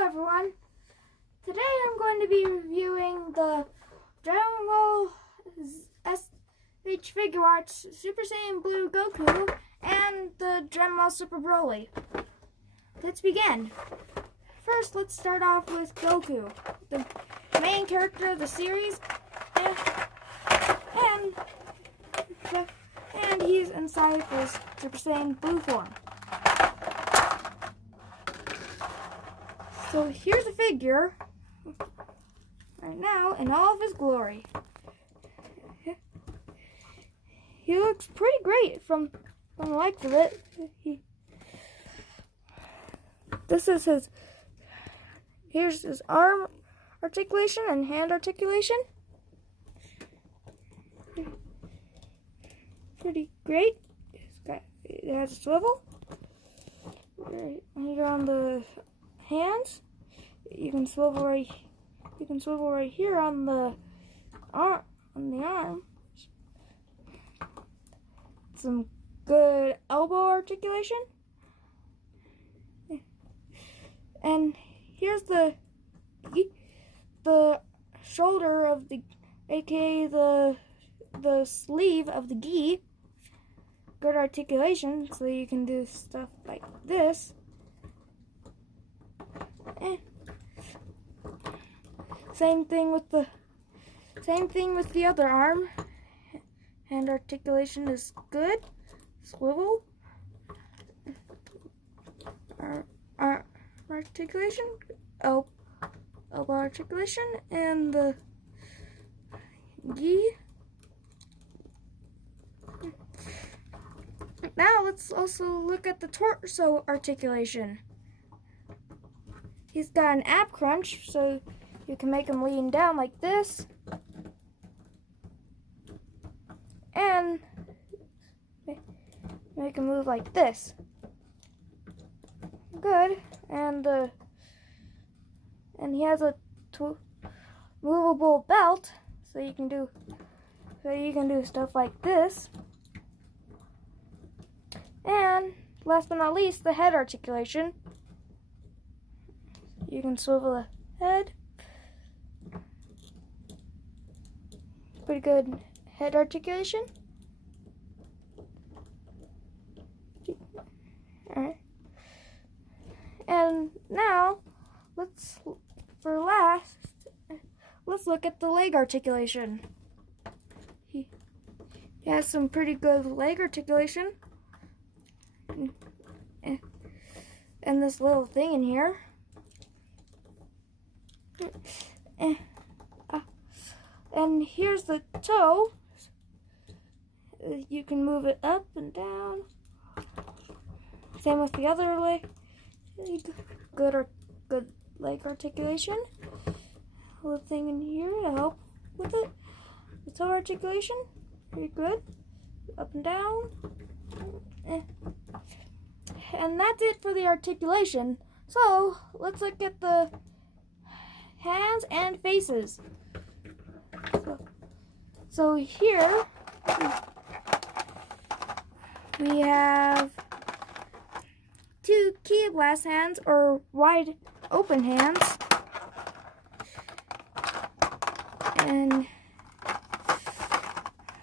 Hello everyone. Today I'm going to be reviewing the Dragon SH Figuarts Super Saiyan Blue Goku and the Dragon Ball Super Broly. Let's begin. First, let's start off with Goku, the main character of the series, and he's inside his Super Saiyan Blue form. So here's a figure right now in all of his glory. He looks pretty great from the likes of it. Here's his arm articulation and hand articulation. Pretty great. It has a swivel. Right here on the hands, you can swivel right here on the arm. Some good elbow articulation. And here's the shoulder of the, aka the sleeve of the gi. Good articulation, so you can do stuff like this. Same thing with the other arm. Hand articulation is good. Swivel. Articulation. Elbow articulation, and the gi. Now let's also look at the torso articulation. He's got an ab crunch, so you can make him lean down like this. And make him move like this. Good. And he has a movable belt, so you can do stuff like this. And last but not least, the head articulation. You can swivel the head. Pretty good head articulation. Alright. And now, let's look at the leg articulation. He has some pretty good leg articulation. And this little thing in here. And here's the toe. You can move it up and down. Same with the other leg. Good leg articulation. Little thing in here to help with it. The toe articulation, pretty good. Up and down. And that's it for the articulation. So let's look at the hands and faces. So here we have two Ki Blast hands, or wide open hands, and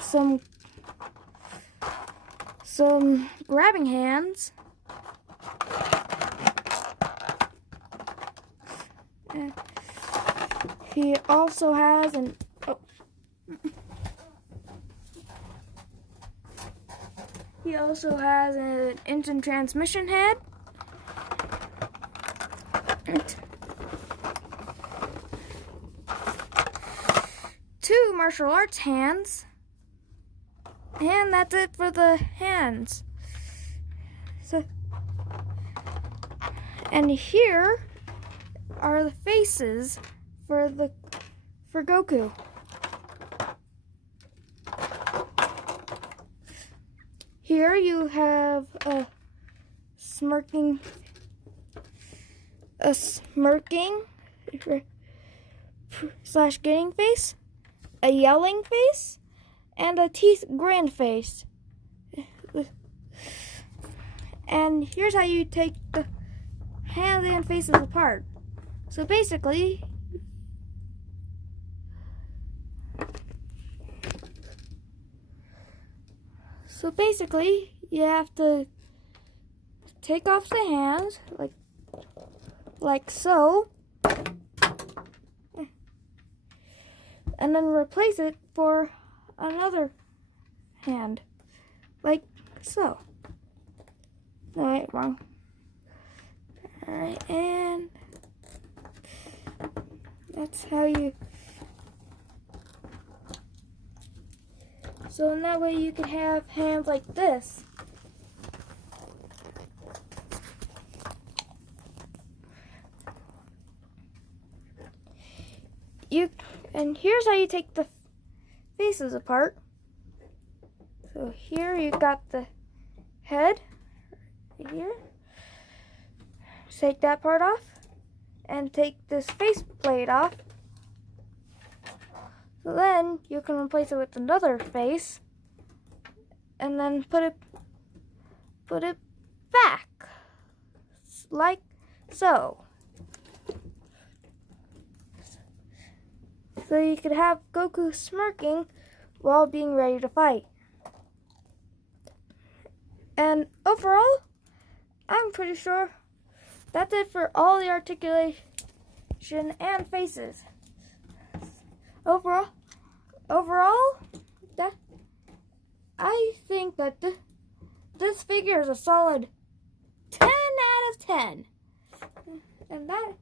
some grabbing hands. And he also has an instant transmission head. Two martial arts hands. And that's it for the hands. And here are the faces for Goku. Here you have a smirking / getting face, a yelling face, and a teeth grin face. And here's how you take the hands and faces apart. So basically, you have to take off the hands like so, and then replace it for another hand, like so. Alright, wrong. Alright, and that's how you. So in that way you can have hands like this. And here's how you take the faces apart. So here you got the head right here. Take that part off and take this face plate off. So then you can replace it with another face and then put it back like so. So you could have Goku smirking while being ready to fight. And overall, I'm pretty sure that's it for all the articulation and faces. Overall, that I think that this figure is a solid 10 out of 10. And that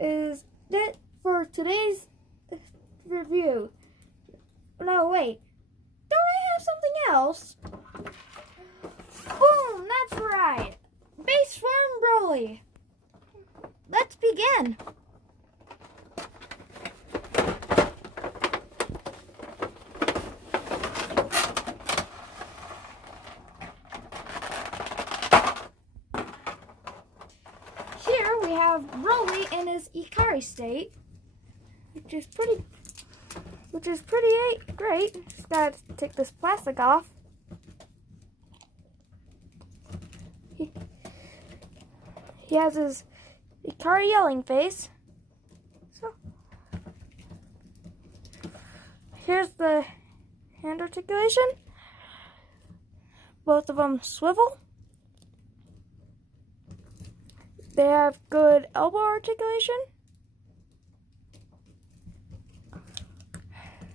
is it for today's review. No, wait. Don't I have something else? Boom! That's right. Base form Broly. Let's begin. Here we have Broly in his Ikari state, which is pretty great. Just gotta take this plastic off. He has his Ikari yelling face. So here's the hand articulation. Both of them swivel. They have good elbow articulation.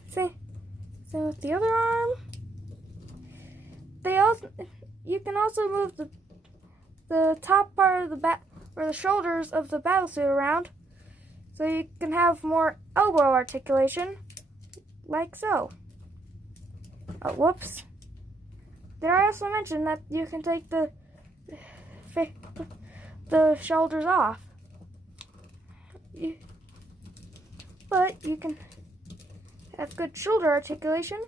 Same with the other arm. You can also move the top part of the back or the shoulders of the battlesuit around, so you can have more elbow articulation, like so. Oh, whoops! Did I also mention that you can take the shoulders off? But you can have good shoulder articulation.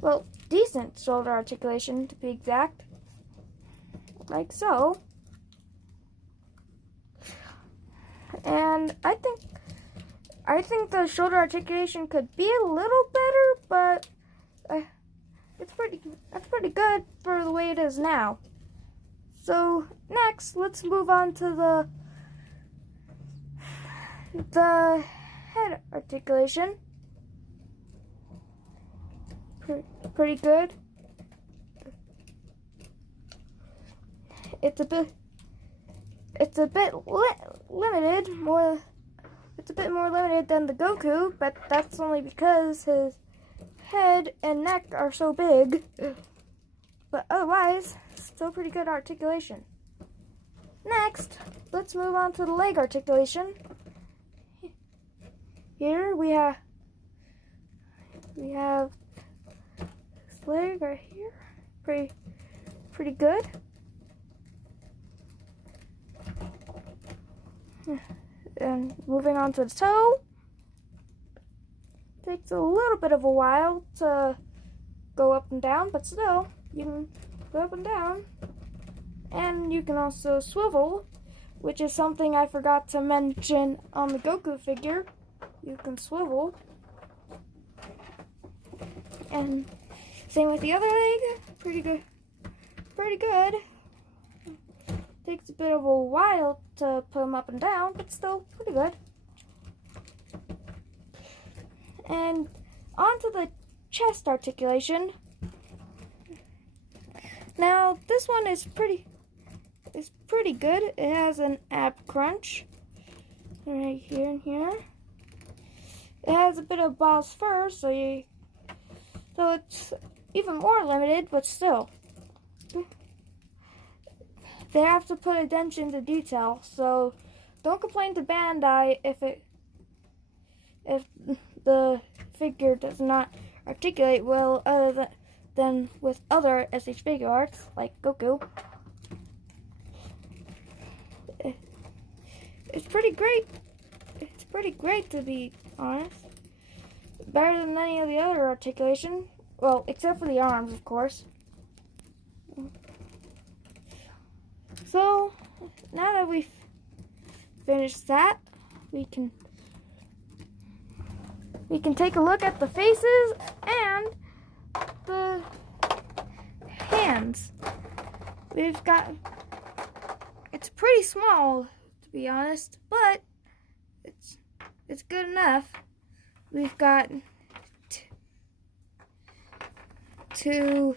Well, decent shoulder articulation to be exact. Like so. And I think the shoulder articulation could be a little better, but that's pretty good for the way it is now. So next, let's move on to the head articulation. Pretty good. It's a bit limited. It's a bit more limited than the Goku, but that's only because his head and neck are so big. But otherwise, still pretty good articulation. Next, let's move on to the leg articulation. Here we have this leg right here. Pretty good. And moving on to the toe. Takes a little bit of a while to go up and down, but still, you can go up and down. And you can also swivel, which is something I forgot to mention on the Goku figure. You can swivel. And same with the other leg. Pretty good. takes a bit of a while to put them up and down, but still pretty good. And onto the chest articulation. Now this one is pretty good. It has an ab crunch right here and here. It has a bit of boss fur, so it's even more limited, but still. They have to put attention to detail, so don't complain to Bandai if the figure does not articulate well other than with other SH Figuarts like Goku. It's pretty great. It's pretty great, to be honest. Better than any of the other articulation. Well, except for the arms, of course. So, now that we've finished that, we can take a look at the faces and the hands. We've got, it's pretty small, to be honest, but it's good enough. We've got two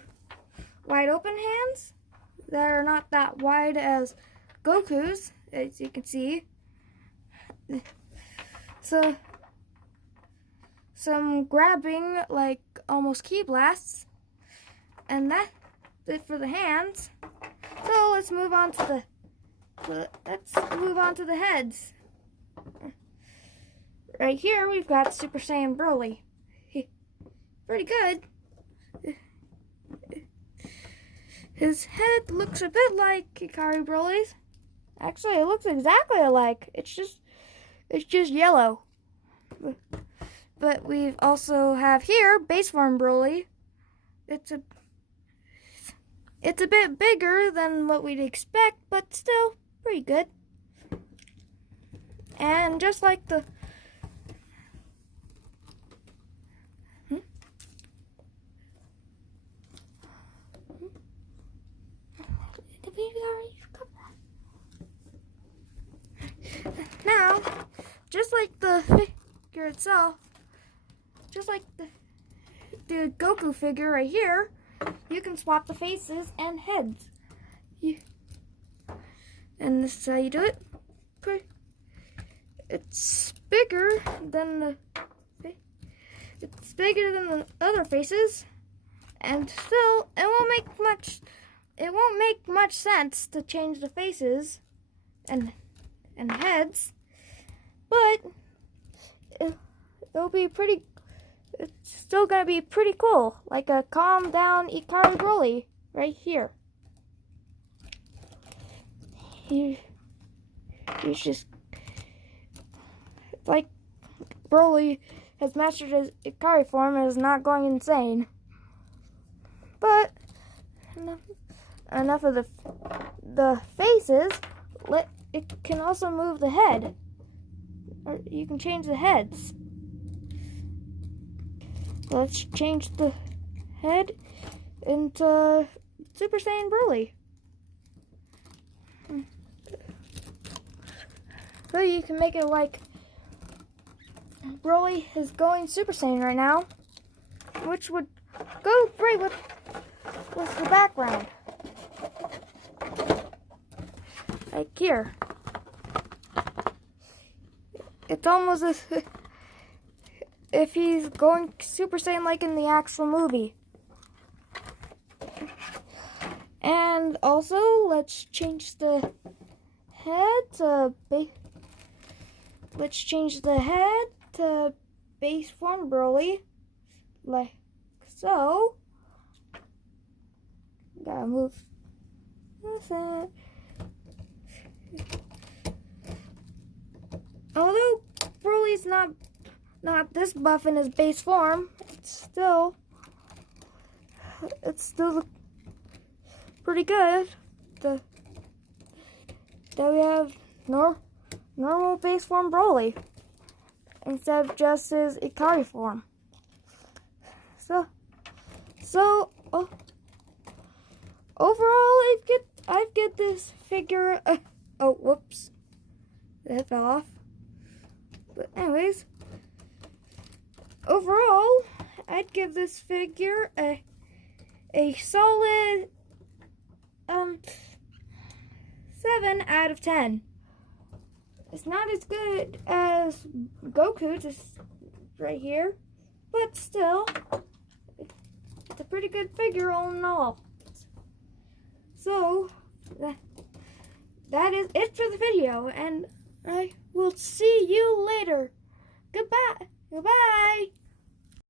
wide open hands that are not that wide as Goku's, as you can see. So some grabbing, like almost key blasts, and that's it for the hands. So let's move on to the heads. Right here we've got Super Saiyan Broly. Pretty good. His head looks a bit like Ikari Broly's. Actually, it looks exactly alike. It's just yellow. But we also have here base form Broly. It's a bit bigger than what we'd expect, but still pretty good. And just like the now, just like the figure itself, just like the Goku figure right here, you can swap the faces and heads. And this is how you do it. It's bigger than the other faces, and still it won't make much sense to change the faces and heads, but it'll be pretty. It's still gonna be pretty cool, like a calm down Ikari Broly right here. He's just like Broly has mastered his Ikari form and is not going insane. But enough of the faces. It can also move the head, or you can change the heads. Let's change the head into Super Saiyan Broly. So you can make it like Broly is going Super Saiyan right now, which would go great with the background. Like here. It's almost as if he's going Super Saiyan like in the actual movie. And also, let's change the head to base form Broly, like so. Gotta move this. Although Broly's not this buff in his base form, it's still pretty good. That we have normal base form Broly instead of just his Ikari form. So overall, I'd give this figure oh, whoops. That fell off. But anyways, overall, I'd give this figure a solid 7 out of 10. It's not as good as Goku, just right here, but still, it's a pretty good figure all in all. So, that is it for the video, and I will see you later. Goodbye. Goodbye.